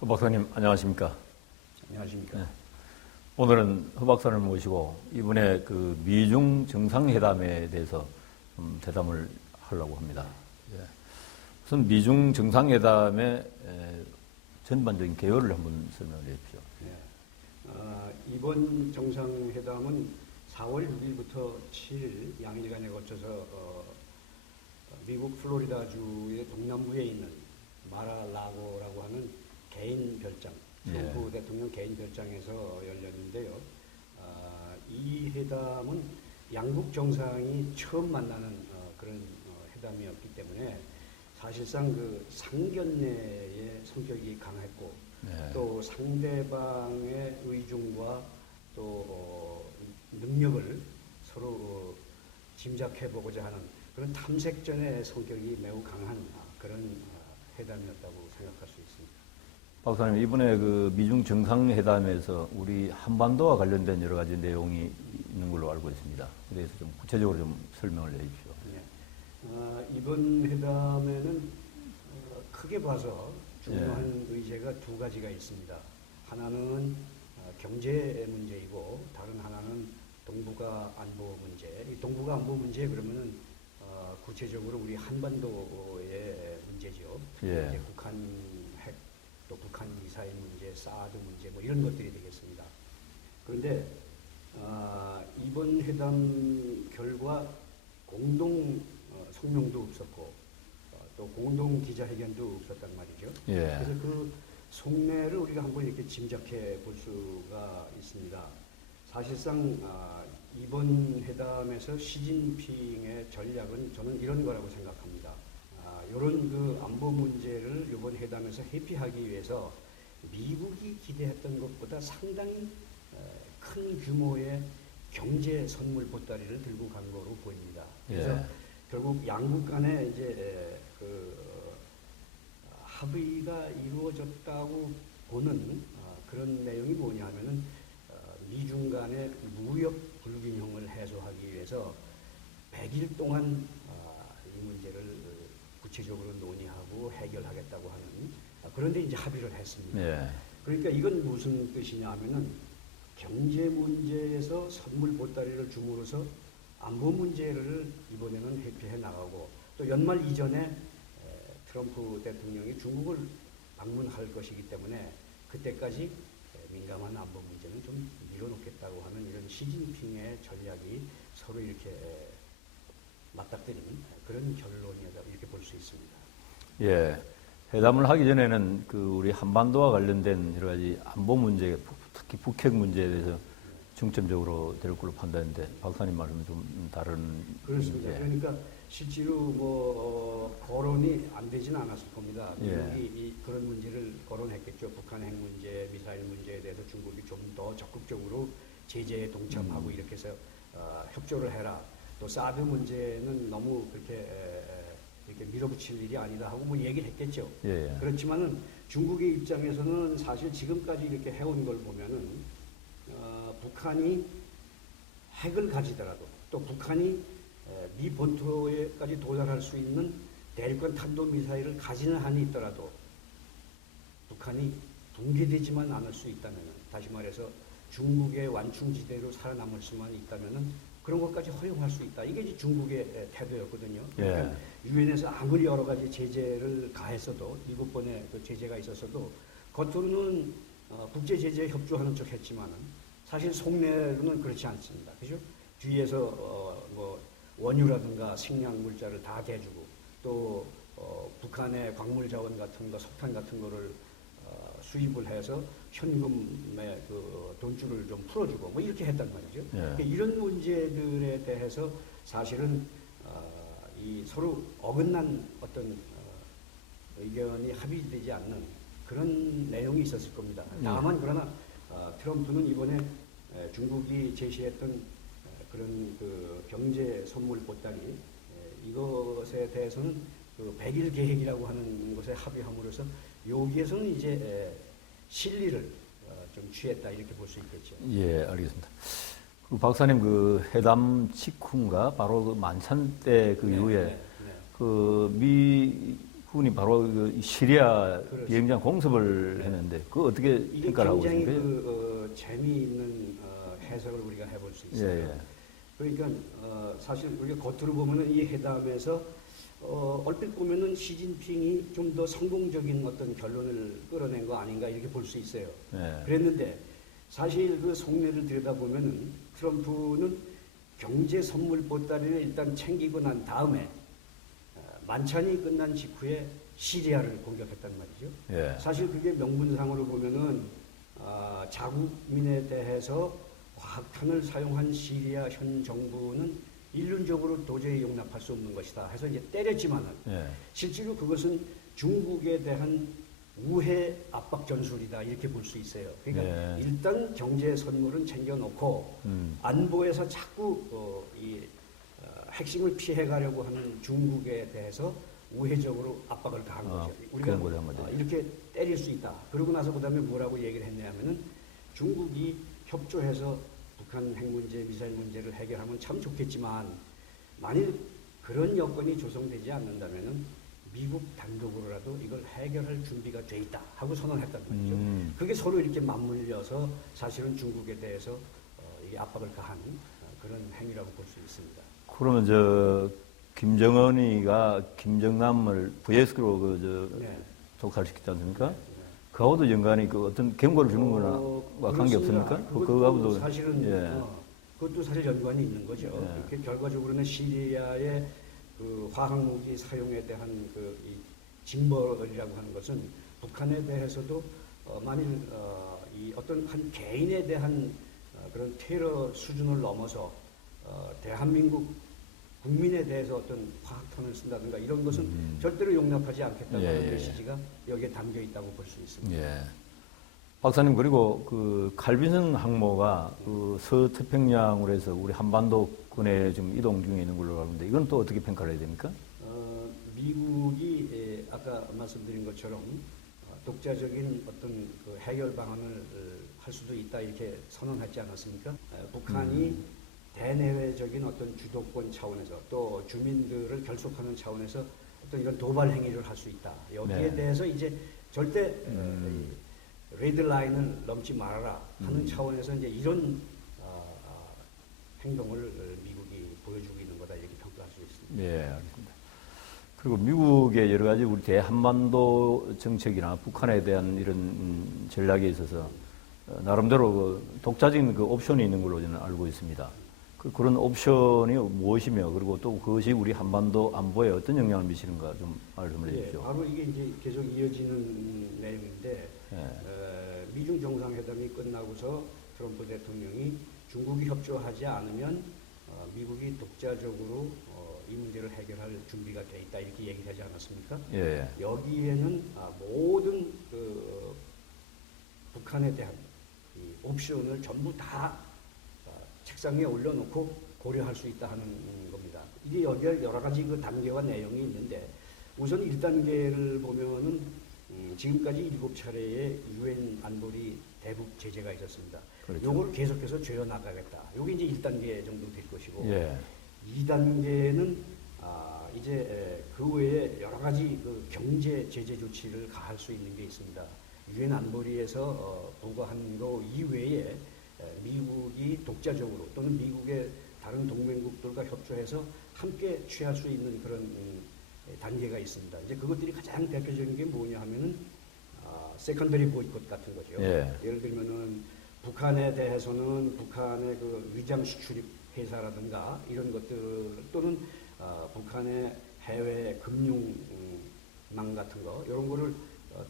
허 박사님 안녕하십니까? 안녕하십니까? 네. 오늘은 허 박사를 모시고 이번에 그 미중 정상회담에 대해서 좀 대담을 하려고 합니다. 예. 우선 미중 정상회담의 전반적인 개요를 한번 설명해 주십시오. 이번 정상회담은 4월 6일부터 7일 양일간에 거쳐서 미국 플로리다주의 동남부에 있는 마라라고라고 하는 개인 별장, 트럼프 대통령 개인 별장에서 열렸는데요. 이 회담은 양국 정상이 처음 만나는 그런 회담이었기 때문에 사실상 그 상견례의 성격이 강했고 또 상대방의 의중과 또 능력을 서로 짐작해 보고자 하는 그런 탐색전의 성격이 매우 강한 그런 회담이었다고 생각할 수 있습니다. 박사님, 이번에 그 미중 정상회담에서 우리 한반도와 관련된 여러 가지 내용이 있는 걸로 알고 있습니다. 그래서 좀 구체적으로 좀 설명을 해 주십시오. 이번 회담에는 크게 봐서 중요한 의제가 두 가지가 있습니다. 하나는 경제 문제이고 다른 하나는 동북아 안보 문제. 이 동북아 안보 문제 그러면은 구체적으로 우리 한반도의 문제죠. 이제 북한 핵, 또 북한 미사일 문제, 사드 문제 뭐 이런 것들이 되겠습니다. 그런데 이번 회담 결과 공동 성명도 없었고 또 공동 기자회견도 없었단 말이죠. 그래서 그 속내를 우리가 한번 이렇게 짐작해 볼 수가 있습니다. 사실상 이번 회담에서 시진핑의 전략은 저는 이런 거라고 생각합니다. 이런 그 안보 문제를 이번 회담에서 회피하기 위해서 미국이 기대했던 것보다 상당히 큰 규모의 경제 선물 보따리를 들고 간 거로 보입니다. 그래서 결국 양국 간에 이제 그 합의가 이루어졌다고 보는 그런 내용이 뭐냐 하면은 미중 간의 무역 불균형을 해소하기 위해서 100일 동안 이 문제를 구체적으로 논의하고 해결하겠다고 하는 그런데 이제 합의를 했습니다. 그러니까 이건 무슨 뜻이냐 하면은 경제 문제에서 선물 보따리를 줌으로써 안보 문제를 이번에는 회피해 나가고 또 연말 이전에 트럼프 대통령이 중국을 방문할 것이기 때문에 그때까지 민감한 안보 문제는 좀 밀어놓겠다고 하는 이런 시진핑의 전략이 서로 이렇게 맞닥뜨리는 그런 결론이다 이렇게 볼 수 있습니다. 예, 회담을 하기 전에는 그 우리 한반도와 관련된 여러 가지 안보 문제, 특히 북핵 문제에 대해서 중점적으로 될 걸로 판단했는데 박사님 말씀은 좀 다른. 그렇습니다. 그러니까 실제로 뭐 거론이 안 되지는 않았을 겁니다. 미국이 그런 문제를 거론했겠죠. 북한 핵 문제, 미사일 문제에 대해서 중국이 좀 더 적극적으로 제재에 동참하고 이렇게 해서 협조를 해라. 또 사드 문제는 너무 그렇게 이렇게 밀어붙일 일이 아니다 하고 뭐 얘기를 했겠죠. 그렇지만은 중국의 입장에서는 사실 지금까지 이렇게 해온 걸 보면은 북한이 핵을 가지더라도 또 북한이 미 본토에까지 도달할 수 있는 대륙간 탄도미사일을 가지는 한이 있더라도 북한이 붕괴되지만 않을 수 있다면 다시 말해서 중국의 완충지대로 살아남을 수만 있다면 그런 것까지 허용할 수 있다. 이게 이제 중국의 태도였거든요. 그러니까 유엔에서 아무리 여러 가지 제재를 가했어도 7번의 그 제재가 있었어도 겉으로는 국제 제재에 협조하는 척 했지만은 사실 속내로는 그렇지 않습니다. 그죠? 뒤에서 뭐 원유라든가 식량 물자를 다 대주고 또 북한의 광물 자원 같은 거, 석탄 같은 거를 수입을 해서 현금의 그 돈줄을 좀 풀어주고 뭐 이렇게 했단 말이죠. 그러니까 이런 문제들에 대해서 사실은 이 서로 어긋난 어떤 의견이 합의되지 않는 그런 내용이 있었을 겁니다. 다만 그러나 트럼프는 이번에 중국이 제시했던 그런 그 경제 선물 보따리 이것에 대해서는 그 100일 계획이라고 하는 것에 합의함으로써 여기에서는 이제 실리를 좀 취했다 이렇게 볼 수 있겠죠. 예, 알겠습니다. 그 박사님 그 회담 직후인가 바로 그 만찬 때 그 이후에 그 미 그분이 바로 그 시리아 그렇죠. 비행장 공습을 네. 했는데 그 어떻게 이게 평가를 하고 굉장히 있습니까? 재미있는 해석을 우리가 해볼 수 있어요. 예, 예. 그러니까 사실 우리가 겉으로 보면은 이 회담에서 얼핏 보면은 시진핑이 좀 더 성공적인 어떤 결론을 끌어낸 거 아닌가 이렇게 볼 수 있어요. 예. 그랬는데 사실 그 속내를 들여다보면은 트럼프는 경제 선물 보따리를 일단 챙기고 난 다음에 만찬이 끝난 직후에 시리아를 공격했단 말이죠. 예. 사실 그게 명분상으로 보면은 자국민에 대해서 과학탄을 사용한 시리아 현 정부는 일륜적으로 도저히 용납할 수 없는 것이다 해서 이제 때렸지만은 예. 실제로 그것은 중국에 대한 우회 압박 전술이다 이렇게 볼 수 있어요. 그러니까 예. 일단 경제 선물은 챙겨놓고 안보에서 자꾸 핵심을 피해가려고 하는 중국에 대해서 우회적으로 압박을 가한 거죠. 그런 거죠, 한 거죠. 이렇게 때릴 수 있다. 그러고 나서 그다음에 뭐라고 얘기를 했냐면은 중국이 협조해서 북한 핵 문제, 미사일 문제를 해결하면 참 좋겠지만 만일 그런 여건이 조성되지 않는다면은 미국 단독으로라도 이걸 해결할 준비가 돼 있다 하고 선언했단 말이죠. 그게 서로 이렇게 맞물려서 사실은 중국에 대해서 이게 압박을 가한 그런 행위라고 볼 수 있습니다. 그러면 저 김정은이가 김정남을 VS로 네. 독살시켰지 않습니까? 그하고도 연관이 그 어떤 경고를 주는 거나 관계 없습니까? 그거하고도 사실은 예. 그것도 사실 연관이 있는 거죠. 예. 이렇게 결과적으로는 시리아의 그 화학무기 사용에 대한 이 징벌이라고 하는 것은 북한에 대해서도 만일 이 어떤 한 개인에 대한 그런 테러 수준을 넘어서 대한민국 국민에 대해서 어떤 화학탄을 쓴다든가 이런 것은 절대로 용납하지 않겠다는 예. 메시지가 여기에 담겨 있다고 볼 수 있습니다. 예. 박사님 그리고 그 칼빈슨 항모가 그 서태평양으로 해서 우리 한반도권에 지금 이동 중에 있는 걸로 알고 있는데 이건 또 어떻게 평가를 해야 됩니까? 미국이 아까 말씀드린 것처럼 독자적인 어떤 그 해결 방안을 할 수도 있다 이렇게 선언하지 않았습니까? 북한이 대내외적인 어떤 주도권 차원에서 또 주민들을 결속하는 차원에서 어떤 이런 도발 행위를 할 수 있다. 여기에 네. 대해서 이제 절대 레드 라인을 넘지 말아라 하는 차원에서 이제 이런 행동을 미국이 보여주고 있는 거다 이렇게 평가할 수 있습니다. 예, 알겠습니다. 그리고 미국의 여러 가지 우리 대한반도 정책이나 북한에 대한 이런 전략에 있어서 나름대로 그 독자적인 그 옵션이 있는 걸로 저는 알고 있습니다. 그런 옵션이 무엇이며 그리고 또 그것이 우리 한반도 안보에 어떤 영향을 미치는가 좀 말씀을 해주십시오. 바로 이게 이제 계속 이어지는 내용인데 미중 정상회담이 끝나고서 트럼프 대통령이 중국이 협조하지 않으면 미국이 독자적으로 이 문제를 해결할 준비가 돼 있다 이렇게 얘기하지 않았습니까? 예. 여기에는 모든 그 북한에 대한 이 옵션을 전부 다 책상에 올려놓고 고려할 수 있다 하는 겁니다. 이게 여러 가지 그 단계와 내용이 있는데 우선 1단계를 보면은 지금까지 7차례의 유엔 안보리 대북 제재가 있었습니다. 그렇죠. 요거를 계속해서 줄여 나가겠다. 요게 이제 1단계 정도 될 것이고 예. 2단계는 이제 그 외에 여러 가지 그 경제 제재 조치를 가할 수 있는 게 있습니다. 유엔 안보리에서 보고한 거 이외에 미국이 독자적으로 또는 미국의 다른 동맹국들과 협조해서 함께 취할 수 있는 그런 단계가 있습니다. 이제 그것들이 가장 대표적인 게 뭐냐 하면은 세컨더리 보이콧 같은 거죠. 예. 예를 들면은 북한에 대해서는 북한의 그 위장 수출입 회사라든가 이런 것들 또는 북한의 해외 금융망 같은 거 이런 거를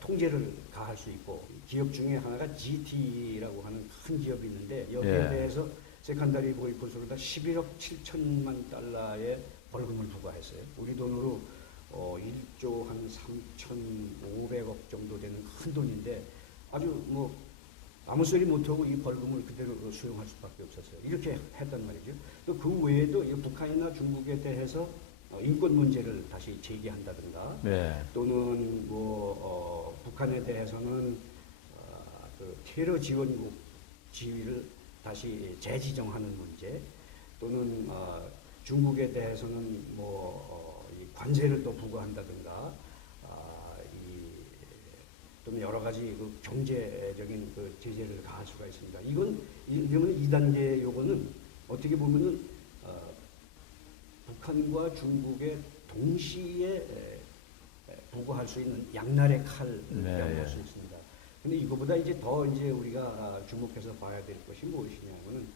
통제를 가할 수 있고 기업 중에 하나가 GT라고 하는 큰 기업이 있는데 여기에 예. 대해서 세컨더리 보이콧으로 다 11억 7천만 달러의 벌금을 부과했어요. 우리 돈으로 1조 한 3,500억 정도 되는 큰 돈인데 아주 뭐 아무 소리 못하고 이 벌금을 그대로 수용할 수밖에 없었어요. 이렇게 했단 말이죠. 또 그 외에도 북한이나 중국에 대해서 인권 문제를 다시 제기한다든가 네. 또는 북한에 대해서는 그 테러 지원국 지위를 다시 재지정하는 문제 또는 중국에 대해서는 이 관세를 또 부과한다든가 또는 여러 가지 그 경제적인 그 제재를 가할 수가 있습니다. 이러면 2단계 요거는 어떻게 보면은 북한과 중국의 동시에 보고할 수 있는 양날의 칼이라고 네, 볼 수 있습니다. 근데 이거보다 이제 더 이제 우리가 주목해서 봐야 될 것이 무엇이냐면은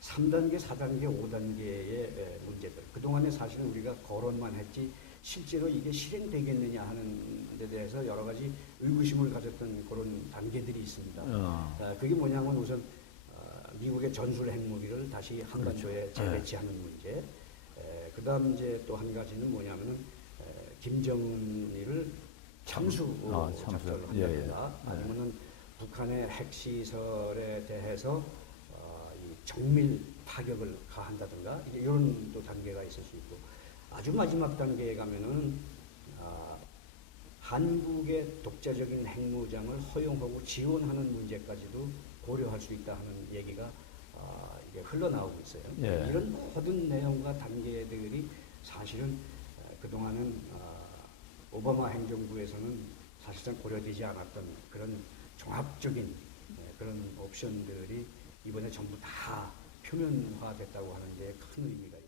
3단계, 4단계, 5단계의 문제들. 그동안에 사실은 우리가 거론만 했지 실제로 이게 실행되겠느냐 하는 데 대해서 여러 가지 의구심을 가졌던 그런 단계들이 있습니다. 그게 뭐냐면 우선 미국의 전술 핵무기를 다시 한반도에 그렇죠. 재배치하는 문제. 그다음 이제 또 한 가지는 뭐냐면은 김정일을 참수 작전을 한다든가 아니면은 북한의 핵시설에 대해서 이 정밀 타격을 가한다든가 이런 또 단계가 있을 수 있고 아주 마지막 단계에 가면은 한국의 독자적인 핵무장을 허용하고 지원하는 문제까지도 고려할 수 있다 하는 얘기가 이게 흘러나오고 있어요. 예. 이런 모든 내용과 단계들이 사실은 그동안은 오바마 행정부에서는 사실상 고려되지 않았던 그런 종합적인 그런 옵션들이 이번에 전부 다 표면화됐다고 하는 데 큰 의미가 있습니다.